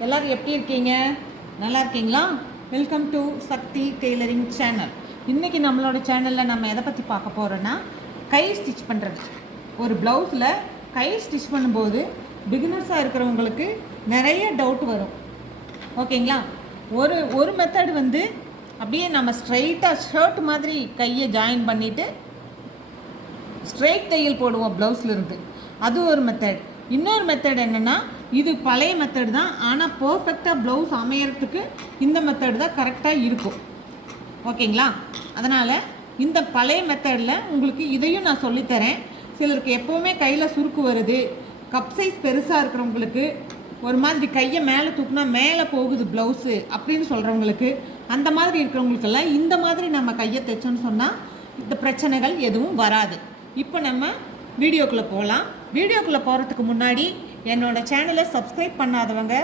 எல்லோரும் எப்படி இருக்கீங்க? நல்லா இருக்கீங்களா? Welcome to Sakthi tailoring channel இன்றைக்கி நம்மளோட சேனலில் நம்ம எதை பற்றி பார்க்க போகிறோன்னா கை ஸ்டிச் பண்ணுறது ஒரு ப்ளவுஸில் கை ஸ்டிச் பண்ணும்போது பிகினர்ஸாக இருக்கிறவங்களுக்கு நிறைய டவுட் வரும். ஓகேங்களா? ஒரு ஒரு மெத்தட் வந்து அப்படியே நம்ம ஸ்ட்ரைட்டாக ஷர்ட் மாதிரி கையை ஜாயின் பண்ணிவிட்டு ஸ்ட்ரைட் தையல் போடுவோம் ப்ளவுஸில் இருந்து. அது ஒரு மெத்தட் இன்னொரு மெத்தட் என்னென்னா இது பழைய மெத்தட் தான். ஆனால் பர்ஃபெக்டாக ப்ளவுஸ் அமையறதுக்கு இந்த மெத்தட் தான் கரெக்டாக இருக்கும். ஓகேங்களா? அதனால் இந்த பழைய மெத்தடில் உங்களுக்கு இதையும் நான் சொல்லித்தரேன். சிலருக்கு எப்போவுமே கையில் சுருக்கு வருது. கப் சைஸ் பெருசாக இருக்கிறவங்களுக்கு ஒரு மாதிரி கையை மேலே தூக்குனா மேலே போகுது ப்ளவுஸு அப்படின்னு சொல்கிறவங்களுக்கு அந்த மாதிரி இருக்கிறவங்களுக்கெல்லாம் இந்த மாதிரி நம்ம கையை தைச்சோன்னு சொன்னால் இந்த பிரச்சனைகள் எதுவும் வராது. இப்போ நம்ம வீடியோக்குள்ளே போகலாம் வீடியோக்குள்ளே போகிறதுக்கு முன்னாடி என்னோட சேனலை சப்ஸ்கிரைப் பண்ணாதவங்க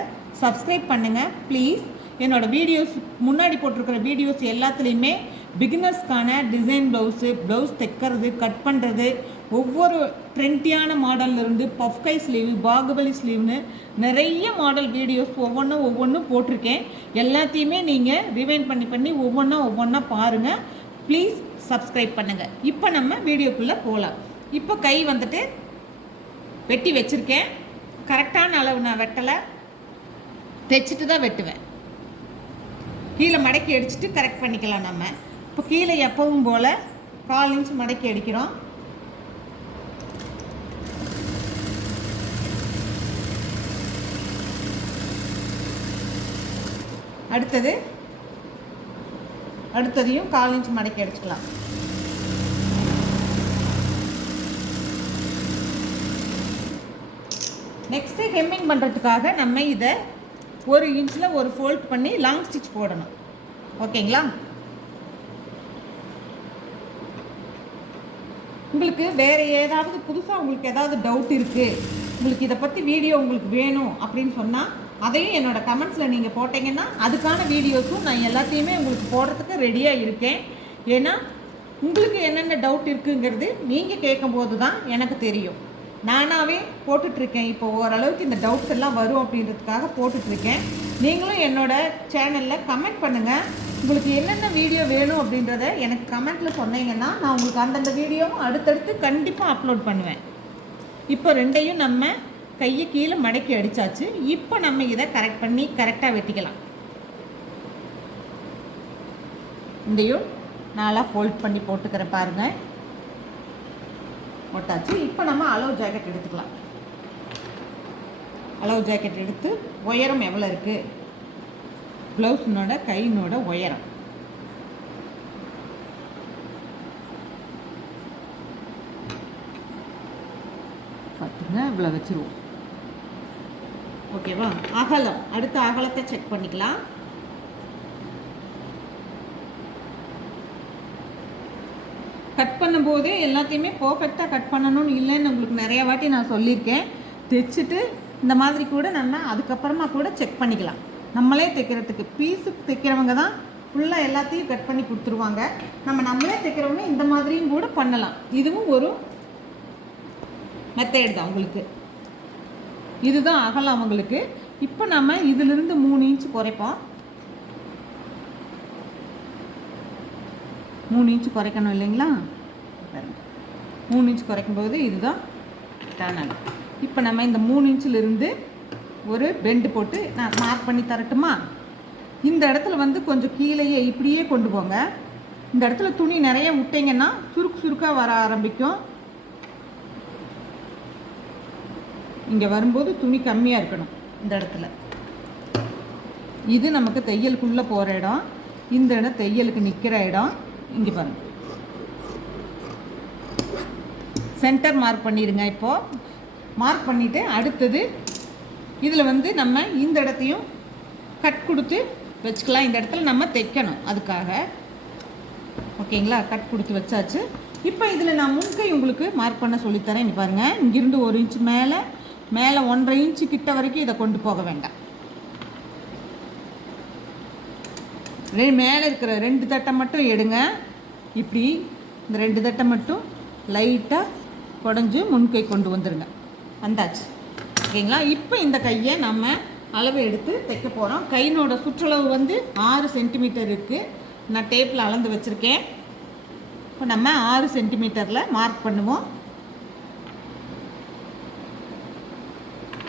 சப்ஸ்கிரைப் பண்ணுங்கள் ப்ளீஸ் என்னோட வீடியோஸ் முன்னாடி போட்டிருக்கிற வீடியோஸ் எல்லாத்துலேயுமே பிகினர்ஸ்க்கான டிசைன் ப்ளவுஸு ப்ளவுஸ் தைக்கிறது கட் பண்ணுறது ஒவ்வொரு ட்ரெண்டியான மாடல்ல இருந்து பஃப் கை ஸ்லீவ் பாகுபலி ஸ்லீவ்னு நிறைய மாடல் வீடியோஸ் ஒவ்வொன்றும் ஒவ்வொன்றும் போட்டிருக்கேன். எல்லாத்தையுமே நீங்கள் ரிவைன் பண்ணி பண்ணி ஒவ்வொன்றா ஒவ்வொன்றா பாருங்கள் ப்ளீஸ் சப்ஸ்கிரைப் பண்ணுங்கள் இப்போ நம்ம வீடியோக்குள்ளே போகலாம் இப்போ கை வந்துட்டு வெட்டி வச்சுருக்கேன். கரெக்டான அளவு நான் வெட்டலை. தைச்சிட்டு தான் வெட்டுவேன். கீழே மடக்கி அடிச்சுட்டு கரெக்ட் பண்ணிக்கலாம் நம்ம. இப்போ கீழே எப்பவும் போல் கால் இன்ச் மடக்கி அடிக்கிறோம். அடுத்தது அடுத்ததையும் கால் இன்ச் மடக்கி அடிச்சுக்கலாம். நெக்ஸ்ட்டு ஹெம்மிங் பண்ணுறதுக்காக நம்ம இதை ஒரு இன்ச்சில் ஒரு ஃபோல்ட் பண்ணி லாங் ஸ்டிச் போடணும். ஓகேங்களா உங்களுக்கு வேறு ஏதாவது புதுசாக உங்களுக்கு ஏதாவது டவுட் இருக்குது உங்களுக்கு இதை பற்றி வீடியோ உங்களுக்கு வேணும் அப்படின்னு சொன்னால் அதையும் என்னோடய கமெண்ட்ஸில் நீங்கள் போட்டிங்கன்னா அதுக்கான வீடியோஸும் நான் எல்லாத்தையுமே உங்களுக்கு போடுறதுக்கு ரெடியாக இருக்கேன். ஏன்னா உங்களுக்கு என்னென்ன டவுட் இருக்குங்கிறது நீங்கள் கேட்கும்போது தான் எனக்கு தெரியும். நானாகவே போட்டுட்ருக்கேன். இப்போ ஓரளவுக்கு இந்த டவுட்ஸ் எல்லாம் வரும் அப்படின்றதுக்காக போட்டுட்ருக்கேன். நீங்களும் என்னோடய சேனலில் கமெண்ட் பண்ணுங்கள் உங்களுக்கு என்னென்ன வீடியோ வேணும் அப்படின்றத எனக்கு கமெண்ட்டில் சொன்னீங்கன்னா நான் உங்களுக்கு அந்தந்த வீடியோவும் அடுத்தடுத்து கண்டிப்பாக அப்லோட் பண்ணுவேன். இப்போ ரெண்டையும் நம்ம கையை கீழே மடக்கி அடித்தாச்சு இப்போ நம்ம இதை கரெக்ட் பண்ணி கரெக்டாக வெட்டிக்கலாம். இதையும் நாளாக ஃபோல்ட் பண்ணி போட்டுக்கிறேன் பாருங்கள் போட்டாச்சு. இப்போ நம்ம அளவு ஜாக்கெட் எடுத்துக்கலாம். அளவு ஜாக்கெட் எடுத்து உயரம் எவ்வளோ இருக்குது ப்ளவுஸினோட கையினோட உயரம். பார்த்துங்க இவ்வளோ வச்சுருவோம். ஓகேவா அகலம். அடுத்த அகலத்தை செக் பண்ணிக்கலாம். கட் பண்ணும்போதே எல்லாத்தையுமே பர்ஃபெக்டாக கட் பண்ணணும்னு இல்லைன்னு உங்களுக்கு நிறைய வாட்டி நான் சொல்லியிருக்கேன். தைச்சிட்டு இந்த மாதிரி கூட நம்ம அதுக்கப்புறமா கூட செக் பண்ணிக்கலாம். நம்மளே தைக்கிறதுக்கு பீஸு தைக்கிறவங்க தான் ஃபுல்லாக எல்லாத்தையும் கட் பண்ணி கொடுத்துருவாங்க. நம்ம நம்மளே தைக்கிறவங்க இந்த மாதிரியும் கூட பண்ணலாம். இதுவும் ஒரு மெத்தேட் தான் உங்களுக்கு. இதுதான் அகலம் அவங்களுக்கு. இப்போ நம்ம இதிலிருந்து மூணு இன்ச் குறைப்போம். மூணு இன்ச் குறைக்கணும் இல்லைங்களா? பாருங்க. மூணு இன்ச் குறைக்கும்போது இதுதான் டேனல் இப்போ நம்ம இந்த மூணு இன்ச்சிலிருந்து ஒரு பெண்டு போட்டு நான் மார்க் பண்ணி தரட்டுமா? இந்த இடத்துல வந்து கொஞ்சம் கீழேயே இப்படியே கொண்டு போங்க. இந்த இடத்துல துணி நிறைய விட்டிங்கன்னா சுருக்கு சுருக்காக வர ஆரம்பிக்கும். இங்கே வரும்போது துணி கம்மியாக இருக்கணும் இந்த இடத்துல. இது நமக்கு தையலுக்குள்ளே போகிற இடம். இந்த இடம் தையலுக்கு நிற்கிற இடம். இங்கே பாருங்க. சென்டர் மார்க் பண்ணிடுங்க இப்போது மார்க் பண்ணிவிட்டு அடுத்தது இதில் வந்து நம்ம இந்த இடத்தையும் கட் கொடுத்து வச்சுக்கலாம். இந்த இடத்துல நம்ம தைக்கணும் அதுக்காக. ஓகேங்களா கட் கொடுத்து வச்சாச்சு. இப்போ இதில் நான் முன்கை உங்களுக்கு மார்க் பண்ண சொல்லித்தரேன். இங்கே பாருங்கள் இங்கிருந்து ஒரு இன்ச் மேலே மேலே ஒன்றரை இன்ச்சு கிட்ட வரைக்கும் இதை கொண்டு போக வேண்டாம். மேலே இருக்கிற ரெண்டு தட்டை மட்டும் எடுங்க. இப்படி இந்த ரெண்டு தட்டை மட்டும் லைட்டாக குடஞ்சி முன்கை கொண்டு வந்துடுங்க வந்தாச்சு. ஓகேங்களா? இப்போ இந்த கையை நம்ம அளவு எடுத்து தைக்க போகிறோம் கையினோட சுற்றளவு வந்து ஆறு சென்டிமீட்டர் இருக்குது நான் டேப்பில் அளந்து வச்சுருக்கேன். இப்போ நம்ம ஆறு சென்டிமீட்டரில் மார்க் பண்ணுவோம்.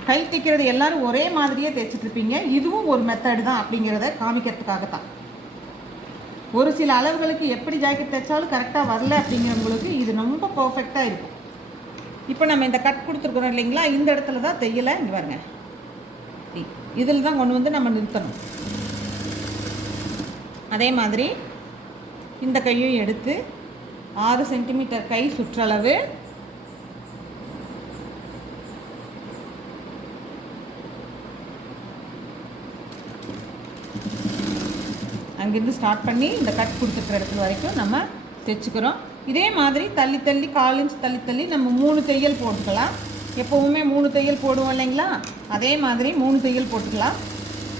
கை தைக்கிறது எல்லோரும் ஒரே மாதிரியே தைச்சிட்டு இருப்பீங்க. இதுவும் ஒரு மெத்தடு தான் அப்படிங்கிறத காமிக்கிறதுக்காக தான் ஒரு சில அளவுகளுக்கு எப்படி ஜாக்கெட் தைச்சாலும் கரெக்டாக வரல அப்படிங்கிறவங்களுக்கு இது ரொம்ப பர்ஃபெக்டாக இருக்கும். இப்போ நம்ம இந்த கட் கொடுத்துருக்குறோம் இல்லைங்களா? இந்த இடத்துல தான் தையலை. இங்கே பாருங்க. இதில் தான் கொண்டு வந்து நம்ம நிறுத்தணும். அதே மாதிரி இந்த கையும் எடுத்து ஆறு சென்டிமீட்டர் கை சுற்றளவு அங்கேருந்து ஸ்டார்ட் பண்ணி இந்த கட் கொடுத்துருக்குற இடத்துல வரைக்கும் நம்ம தைச்சுக்கிறோம் இதே மாதிரி தள்ளி தள்ளி கால் இன்ச் தள்ளி தள்ளி நம்ம மூணு தையல் போட்டுக்கலாம். எப்போவுமே மூணு தையல் போடுவோம் இல்லைங்களா? அதே மாதிரி மூணு தையல் போட்டுக்கலாம்.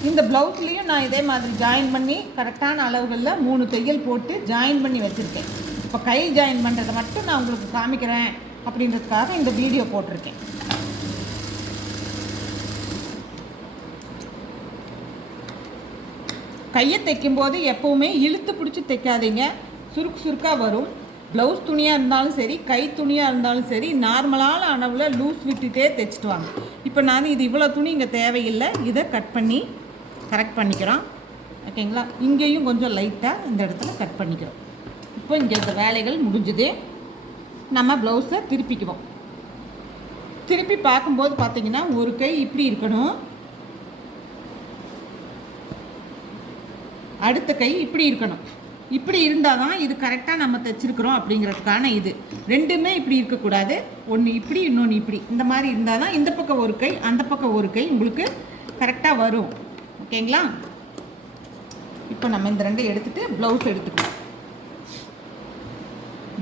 இந்த ப்ளவுஸ்லேயும் நான் இதே மாதிரி ஜாயின் பண்ணி கரெக்டான அளவுகளில் மூணு தையல் போட்டு ஜாயின் பண்ணி வச்சுருக்கேன். இப்போ கை ஜாயின் பண்ணுறதை மட்டும் நான் உங்களுக்கு காமிக்கிறேன் அப்படின்றதுக்காக இந்த வீடியோ போட்டிருக்கேன். கையை தைக்கும்போது எப்போவுமே இழுத்து பிடிச்சி தைக்காதீங்க. சுருக்கு சுருக்காக வரும். ப்ளவுஸ் துணியாக இருந்தாலும் சரி கை துணியாக இருந்தாலும் சரி நார்மலான அளவில் லூஸ் விட்டுட்டே தைச்சிட்டு வாங்க. இப்போ நான் இது இவ்வளோ துணி இங்கே தேவையில்லை. இதை கட் பண்ணி கரெக்ட் பண்ணிக்கிறோம். ஓகேங்களா இங்கேயும் கொஞ்சம் லைட்டாக இந்த இடத்துல கட் பண்ணிக்கிறோம். இப்போ இங்கே இந்த வேலைகள் முடிஞ்சுது. நம்ம ப்ளவுஸை திருப்பிக்குவோம். திருப்பி பார்க்கும்போது பார்த்தீங்கன்னா ஒரு கை இப்படி இருக்கணும். அடுத்த கை இப்படி இருக்கணும். இப்படி இருந்தால் தான் இது கரெக்டாக நம்ம தைச்சிருக்கிறோம் அப்படிங்கிறதுக்கான இது. ரெண்டுமே இப்படி இருக்கக்கூடாது. ஒன்று இப்படி இன்னொன்று இப்படி. இந்த மாதிரி இருந்தால் தான் இந்த பக்கம் ஒரு கை அந்த பக்கம் ஒரு கை உங்களுக்கு கரெக்டாக வரும். ஓகேங்களா? இப்போ நம்ம இந்த ரெண்டை எடுத்துகிட்டு ப்ளவுஸ் எடுத்துக்கணும்.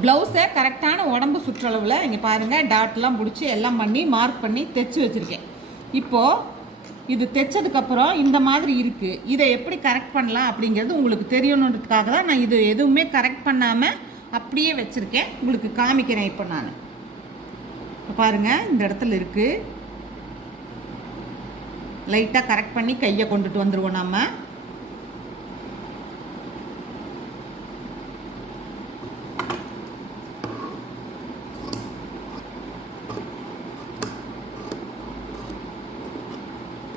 ப்ளவுஸை கரெக்டான உடம்பு சுற்றளவில் இங்கே பாருங்கள் டாட்லாம் பிடிச்சி எல்லாம் பண்ணி மார்க் பண்ணி தைச்சி வச்சுருக்கேன். இப்போது இது தைச்சதுக்கப்புறம் இந்த மாதிரி இருக்குது இதை எப்படி கரெக்ட் பண்ணலாம் அப்படிங்கிறது உங்களுக்கு தெரியணுன்றதுக்காக தான் நான் இது எதுவுமே கரெக்ட் பண்ணாமல் அப்படியே வச்சுருக்கேன். உங்களுக்கு காமிக்கிறேன் இப்போ நான். இப்போ பாருங்கள் இந்த இடத்துல இருக்குது லைட்டாக கரெக்ட் பண்ணி கையை கொண்டுட்டு வந்துடுவோம் நம்ம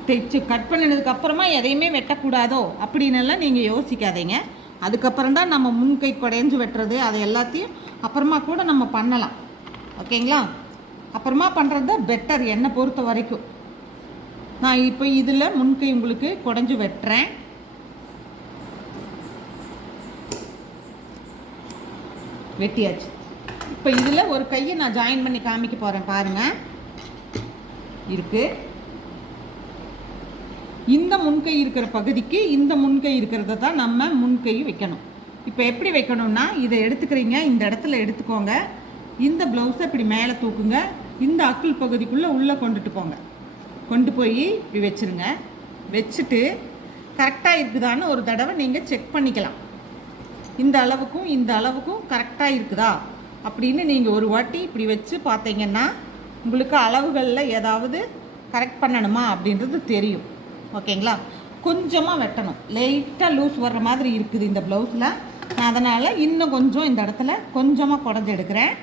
தைச்சு கட் பண்ணினதுக்கு அப்புறமா எதையுமே வெட்டக்கூடாதோ அப்படின்னெல்லாம் நீங்கள் யோசிக்காதீங்க. அதுக்கப்புறம் தான் நம்ம முன்கை குடைஞ்சு வெட்டுறது அதை எல்லாத்தையும் அப்புறமா கூட நம்ம பண்ணலாம். ஓகேங்களா? அப்புறமா பண்ணுறது தான் பெட்டர் என்னை பொறுத்த வரைக்கும். நான் இப்போ இதில் முன்கை உங்களுக்கு குடைஞ்சு வெட்டுறேன். வெட்டியாச்சு. இப்போ இதில் ஒரு கையை நான் ஜாயின் பண்ணி காமிக்க போகிறேன் பாருங்கள் இருக்குது இந்த முன்கை இருக்கிற பகுதிக்கு இந்த முன்கை இருக்கிறத தான் நம்ம முன்கை வைக்கணும். இப்போ எப்படி வைக்கணும்னா இதை எடுத்துக்கிறீங்க இந்த இடத்துல எடுத்துக்கோங்க. இந்த ப்ளவுஸை இப்படி மேலே தூக்குங்க. இந்த அக்குள் பகுதிக்குள்ளே உள்ளே கொண்டுட்டு போங்க. கொண்டு போய் இப்படி வச்சுருங்க. வச்சுட்டு கரெக்டாக இருக்குதான்னு ஒரு தடவை நீங்கள் செக் பண்ணிக்கலாம். இந்த அளவுக்கும் இந்த அளவுக்கும் கரெக்டாக இருக்குதா? அப்படின்னு நீங்கள் ஒரு வாட்டி இப்படி வச்சு பார்த்தீங்கன்னா உங்களுக்கு அளவுகளில் ஏதாவது கரெக்ட் பண்ணணுமா அப்படின்றது தெரியும். ஓகேங்களா? கொஞ்சமாக வெட்டணும். லைட்டாக லூஸ் வர்ற மாதிரி இருக்குது இந்த ப்ளவுஸில். நான் அதனால் இன்னும் கொஞ்சம் இந்த இடத்துல கொஞ்சமாக குடஞ்சி எடுக்கிறேன்.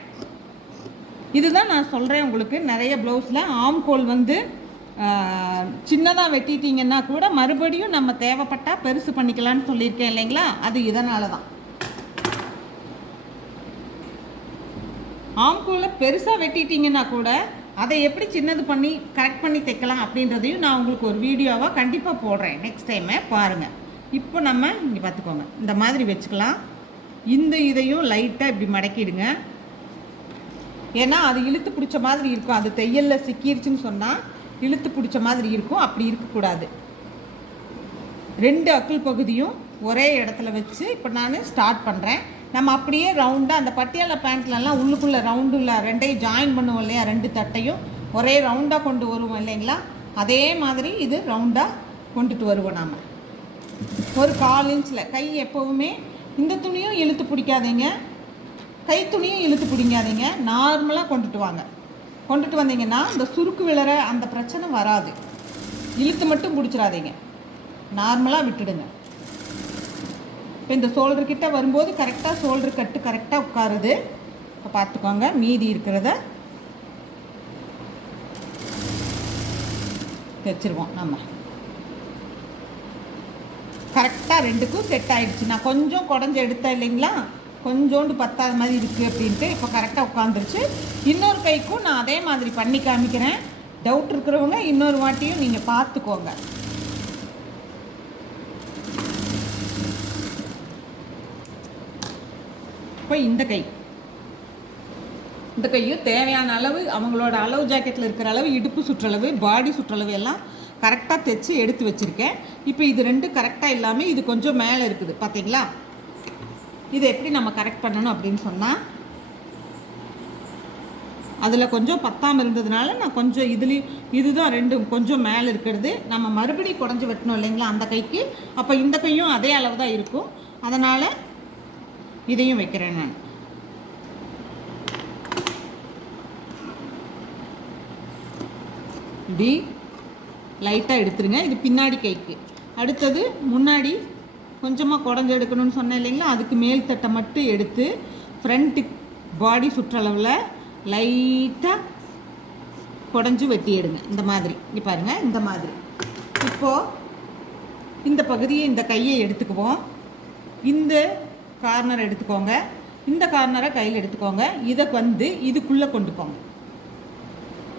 இதுதான் நான் சொல்கிறேன் உங்களுக்கு. நிறைய ப்ளவுஸில் ஆம்கோல் வந்து சின்னதாக வெட்டிட்டீங்கன்னா கூட மறுபடியும் நம்ம தேவைப்பட்டால் பெருசு பண்ணிக்கலாம்னு சொல்லியிருக்கேன் இல்லைங்களா? அது இதனால தான் ஆம்கோலில் பெருசாக வெட்டிட்டீங்கன்னா கூட அதை எப்படி சின்னது பண்ணி கரெக்ட் பண்ணி தைக்கலாம் அப்படின்றதையும் நான் உங்களுக்கு ஒரு வீடியோவாக கண்டிப்பாக போடுறேன். நெக்ஸ்ட் டைமே பாருங்கள் இப்போ நம்ம இங்கே பார்த்துக்கோங்க. இந்த மாதிரி வச்சுக்கலாம். இந்த இதையும் லைட்டாக இப்படி மடக்கிடுங்க. ஏன்னா அது இழுத்து பிடிச்ச மாதிரி இருக்கும். அது தையலில் சிக்கிருச்சுன்னு சொன்னால் இழுத்து பிடிச்ச மாதிரி இருக்கும். அப்படி இருக்கக்கூடாது. ரெண்டு அக்குள் பகுதியும் ஒரே இடத்துல வச்சு இப்போ நான் ஸ்டார்ட் பண்ணுறேன் நம்ம அப்படியே ரவுண்டாக அந்த பட்டியால பேண்ட்லலாம் உள்ளுக்குள்ளே ரவுண்டுல ரெண்டையும் ஜாயின் பண்ணுவோம் இல்லையா ரெண்டு தட்டையும். ஒரே ரவுண்டாக கொண்டு வருவோம் இல்லைங்களா? அதே மாதிரி இது ரவுண்டாக கொண்டுட்டு வருவோம் நாம். ஒரு கால் இன்ச்சில் கை எப்போவுமே இந்த துணியும் இழுத்து பிடிக்காதீங்க. கை துணியும் இழுத்து பிடிக்காதீங்க. நார்மலாக கொண்டுட்டு வாங்க. கொண்டுட்டு வந்தீங்கன்னா இந்த சுருக்கு விழற அந்த பிரச்சனை வராது. இழுத்து மட்டும் பிடிச்சிடாதீங்க. நார்மலாக விட்டுடுங்க. இப்போ இந்த ஷோல்டர் கிட்ட வரும்போது கரெக்டாக ஷோல்டர் கட்டு கரெக்டாக உட்காருது. இப்போ பார்த்துக்கோங்க மீதி இருக்கிறத தைச்சிருவோம் நம்ம கரெக்டாக ரெண்டுக்கும் செட் ஆகிடுச்சு நான் கொஞ்சம் குடஞ்சி எடுத்தேன் இல்லைங்களா? கொஞ்சோண்டு பத்தாத மாதிரி இருக்குது அப்படின்ட்டு இப்போ கரெக்டாக உட்காந்துருச்சு. இன்னொரு கைக்கும் நான் அதே மாதிரி பண்ணி காமிக்கிறேன். டவுட் இருக்கிறவங்க இன்னொரு வாட்டியும் நீங்கள் பார்த்துக்கோங்க. இப்போ இந்த கை. இந்த கையும் தேவையான அளவு அவங்களோட அளவு ஜாக்கெட்டில் இருக்கிற அளவு இடுப்பு சுற்றளவு பாடி சுற்றளவு எல்லாம் கரெக்டாக தைச்சி எடுத்து வச்சுருக்கேன். இப்போ இது ரெண்டு கரெக்டாக இல்லாமல் இது கொஞ்சம் மேலே இருக்குது. பார்த்தீங்களா இதை எப்படி நம்ம கரெக்ட் பண்ணணும் அப்படின்னு சொன்னால் அதில் கொஞ்சம் பத்தாமல் இருந்ததுனால நான் கொஞ்சம் இதுலேயும் இதுதான் ரெண்டும் கொஞ்சம் மேலே இருக்கிறது. நம்ம மறுபடியும் குடஞ்சி வெட்டணும் இல்லைங்களா அந்த கைக்கு? அப்போ இந்த கையும் அதே அளவு தான் இருக்கும். அதனால் இதையும் வைக்கிறேன் நான். இப்படி லைட்டாக எடுத்துருங்க. இது பின்னாடி கைக்கு அடுத்தது முன்னாடி கொஞ்சமாக குடஞ்சி எடுக்கணும்னு சொன்னேன் இல்லைங்களா? அதுக்கு மேல் தட்டை மட்டும் எடுத்து ஃப்ரண்ட்டு பாடி சுற்றளவில் லைட்டாக குடஞ்சி வெட்டி எடுங்க. இந்த மாதிரி. இங்கே பாருங்கள் இந்த மாதிரி. இப்போது இந்த பகுதியை இந்த கையை எடுத்துக்குவோம். இந்த கார்னர் எடுத்துக்கோங்க. இந்த கார்னரை கையில் எடுத்துக்கோங்க. இதை வந்து இதுக்குள்ளே கொண்டு போங்க.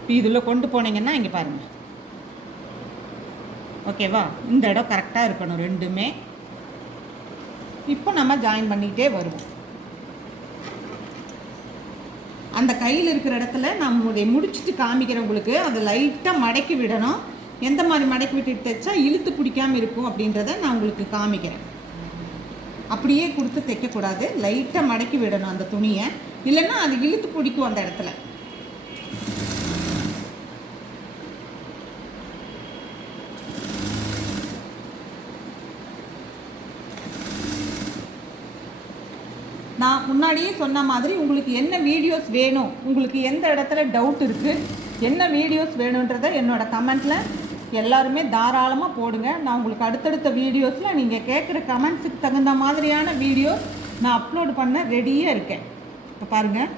இப்போ இதில் கொண்டு போனீங்கன்னா இங்கே பாருங்கள் ஓகேவா இந்த இடம் கரெக்டாக இருக்கணும் ரெண்டுமே. இப்போ நம்ம ஜாயின் பண்ணிகிட்டே வருவோம். அந்த கையில் இருக்கிற இடத்துல நம்முடைய முடிச்சுட்டு காமிக்கிறவங்களுக்கு அதை லைட்டாக மடக்கி விடணும். எந்த மாதிரி மடக்கி விட்டுட்டு தைச்சா இழுத்து பிடிக்காம இருக்கும் அப்படின்றத நான் உங்களுக்கு காமிக்கிறேன். அப்படியே கொடுத்து தைக்கக்கூடாது. லைட்டாக மடக்கி விடணும் அந்த துணியை. இல்லைன்னா அது இழுத்து பிடிக்கும் அந்த இடத்துல. நான் முன்னாடியே சொன்ன மாதிரி உங்களுக்கு என்ன வீடியோஸ் வேணும் உங்களுக்கு எந்த இடத்துல டவுட் இருக்குது என்ன வீடியோஸ் வேணுன்றதை என்னோட கமெண்ட்டில் எல்லாருமே தாராளமாக போடுங்க. நான் உங்களுக்கு அடுத்தடுத்த வீடியோஸில் நீங்கள் கேட்குற கமெண்ட்ஸுக்கு தகுந்த மாதிரியான வீடியோஸ் நான் அப்லோடு பண்ண ரெடியாக இருக்கேன். இப்போ பாருங்கள்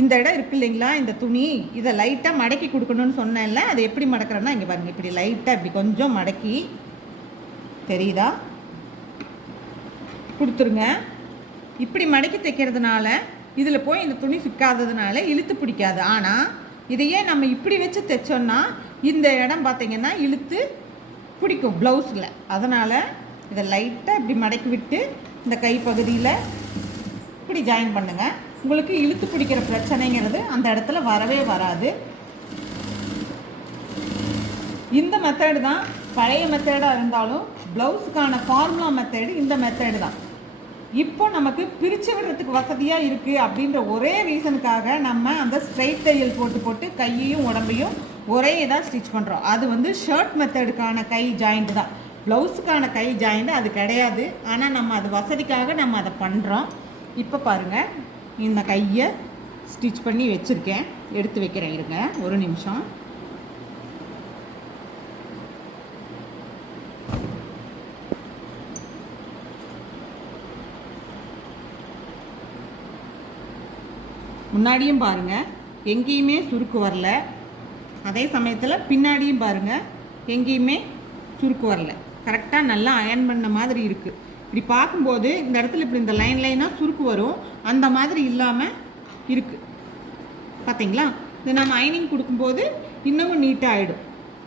இந்த இடம் இருக்கு இல்லைங்களா? இந்த துணி. இதை லைட்டாக மடக்கி கொடுக்கணும்னு சொன்னேன்ல. அது எப்படி மடக்கிறேன்னா இங்கே பாருங்கள் இப்படி லைட்டாக இப்படி கொஞ்சம் மடக்கி. தெரியுதா? கொடுத்துருங்க. இப்படி மடக்கி தைக்கிறதுனால இதில் போய் இந்த துணி சிக்காததுனால இழுத்து பிடிக்காது. ஆனால் இதையே நம்ம இப்படி வச்சு தைச்சோன்னா இந்த இடம் பார்த்தீங்கன்னா இழுத்து பிடிக்கும் ப்ளவுஸில் அதனால் இதை லைட்டாக இப்படி மடக்கி விட்டு இந்த கைப்பகுதியில் இப்படி ஜாயின் பண்ணுங்கள் உங்களுக்கு இழுத்து பிடிக்கிற பிரச்சனைங்கிறது அந்த இடத்துல வரவே வராது. இந்த மெத்தேடு தான் பழைய மெத்தேடாக இருந்தாலும் ப்ளவுஸுக்கான ஃபார்முலா மெத்தேடு இந்த மெத்தேடு தான். இப்போ நமக்கு பிரித்து விடுறதுக்கு வசதியாக இருக்குது அப்படின்ற ஒரே ரீசனுக்காக நம்ம அந்த ஸ்ட்ரைட் தையல் போட்டு போட்டு கையையும் உடம்பையும் ஒரே இதாக ஸ்டிச் பண்ணுறோம் அது வந்து ஷர்ட் மெத்தடுக்கான கை ஜாயிண்ட் தான். ப்ளவுஸுக்கான கை ஜாயிண்ட் அது கிடையாது. ஆனால் நம்ம அது வசதிக்காக நம்ம அதை பண்ணுறோம் இப்போ பாருங்கள் இந்த கையை ஸ்டிச் பண்ணி வச்சுருக்கேன். எடுத்து வைக்கிறேன் இருங்க. ஒரு நிமிஷம். முன்னாடியும் பாருங்கள் எங்கேயுமே சுருக்கு வரல. அதே சமயத்தில் பின்னாடியும் பாருங்கள் எங்கேயுமே சுருக்கு வரல. கரெக்டாக நல்லா அயன் பண்ண மாதிரி இருக்குது இப்படி பார்க்கும்போது இந்த இடத்துல இப்படி இந்த லைன் லைனாக சுருக்கு வரும். அந்த மாதிரி இல்லாமல் இருக்குது பார்த்தீங்களா இது நம்ம அயனிங் கொடுக்கும்போது இன்னமும் நீட்டாக ஆகிடும்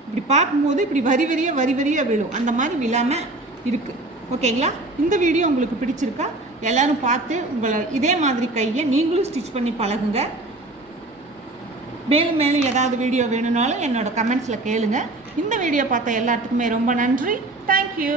இப்படி பார்க்கும்போது இப்படி வரி வரியாக வரி வரியாக விழும். அந்த மாதிரி விழாமல் இருக்குது ஓகேங்களா? இந்த வீடியோ உங்களுக்கு பிடிச்சிருக்கா? எல்லோரும் பார்த்து உங்களை இதே மாதிரி கையை நீங்களும் ஸ்டிச் பண்ணி பழகுங்க. மேலும் மேலும் ஏதாவது வீடியோ வேணும்னாலும் என்னோட கமெண்ட்ஸில் கேளுங்க. இந்த வீடியோ பார்த்த எல்லாத்துக்குமே ரொம்ப நன்றி. தேங்க்யூ